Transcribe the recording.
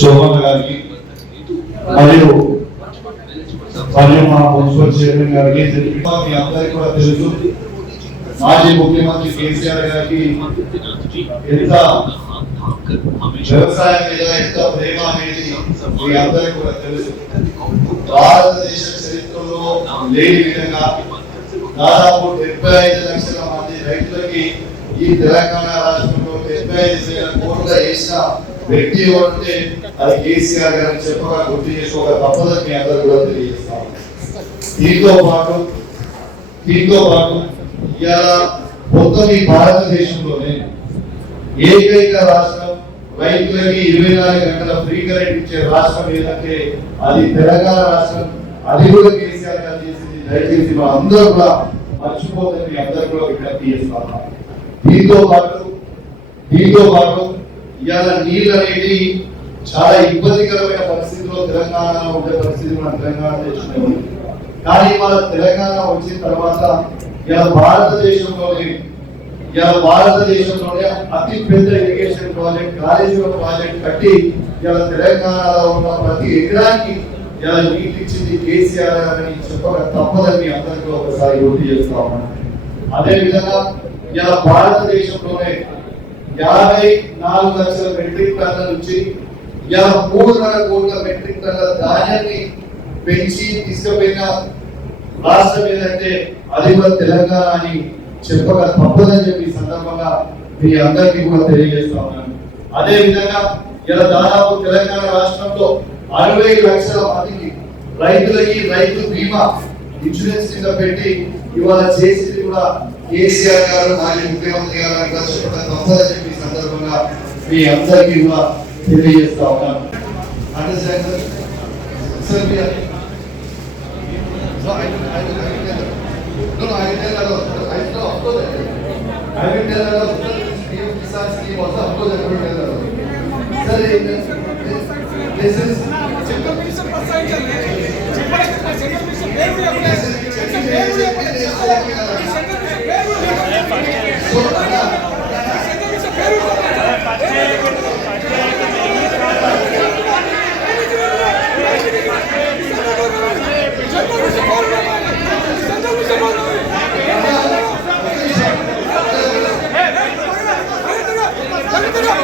శోభన్ గారికి మరియు మా మున్సిపల్ చైర్మన్ గారికి మీ అందరికీ కూడా తెలుసు, మాజీ ముఖ్యమంత్రి కేసీఆర్ గారికి ఎంత వ్యవసాయం మీద ఎంత ప్రేమ అనేది మీ అందరికీ కూడా తెలుసు. భారతదేశ చరిత్రలో లేని విధంగా దాదాపు 75 లక్షల మంది రైతులకి ఈ తెలంగాణ రాష్ట్రంలో 75,000 కోట్ల వేసిన వ్యక్తి ఉంటే అది కేసీఆర్ గారిని చెప్పగా గుర్తు చేసుకోక తప్పదని మీ అందరూ కూడా తెలియజేస్తాం. దీంతో పాటు ఇవాళ మొత్తం ఈ భారతదేశంలోనే ఏకైక రాష్ట్రం రైతులకి 24 గంటల ఫ్రీ కరెంట్ ఇచ్చే రాష్ట్రం ఏదంటే అది తెలంగాణ రాష్ట్రం. అది కూడా కేసీఆర్ గారు చేసింది. దయచేసి మా అందరూ కూడా మర్చిపోతుంది, మీ అందరూ కూడా విజ్ఞప్తి చేస్తాం. దీంతో పాటు ఇవాళ నీళ్ళు అనేది చాలా ఇబ్బందికరమైన పరిస్థితిలో తెలంగాణలో ఉండే పరిస్థితి మన తెలంగాణ తెచ్చుకునే. కానీ మన తెలంగాణ వచ్చిన తర్వాత ఇవాళ భారతదేశంలోనే అతి పెద్ద ఇరిగేషన్ ప్రాజెక్ట్ కాళేశ్వరం ప్రాజెక్ట్ కట్టి ఇవాళ తెలంగాణలో ఉన్న ప్రతి ఎకరానికి ఇలా నీళ్ళు ఇచ్చింది కేసీఆర్ అని చెప్పక తప్పదని మీ అందరికీ ఒకసారి గుర్తు చేస్తా ఉన్నాను. అదే విధంగా ఇలా భారతదేశంలోనే 54 లక్షల మెట్రిక్ టన్నుల నుంచి 3.5 కోట్ల మెట్రిక్ టన్నుల ధాన్యాన్ని పెంచి తీసుకుపోయిన రాష్ట్రం ఏదంటే అది కూడా తెలంగాణ అని చెప్పక తప్పదని చెప్పి సందర్భంగా మీ అందరికీ కూడా తెలియజేస్తా ఉన్నాను. అదే విధంగా ఇలా దాదాపు తెలంగాణ రాష్ట్రంలో 60 లక్షల మందికి రైతులకి రైతు బీమా ఇన్సూరెన్స్ కింద పెట్టి ఇవాళ చేసింది కూడా కేసీఆర్ గారు మాజీ ముఖ్యమంత్రి గారు చెప్పడం తప్పదని చెప్పి సందర్భంగా మీ అందరికీ కూడా తెలియజేస్తా ఉన్నాను. Come on.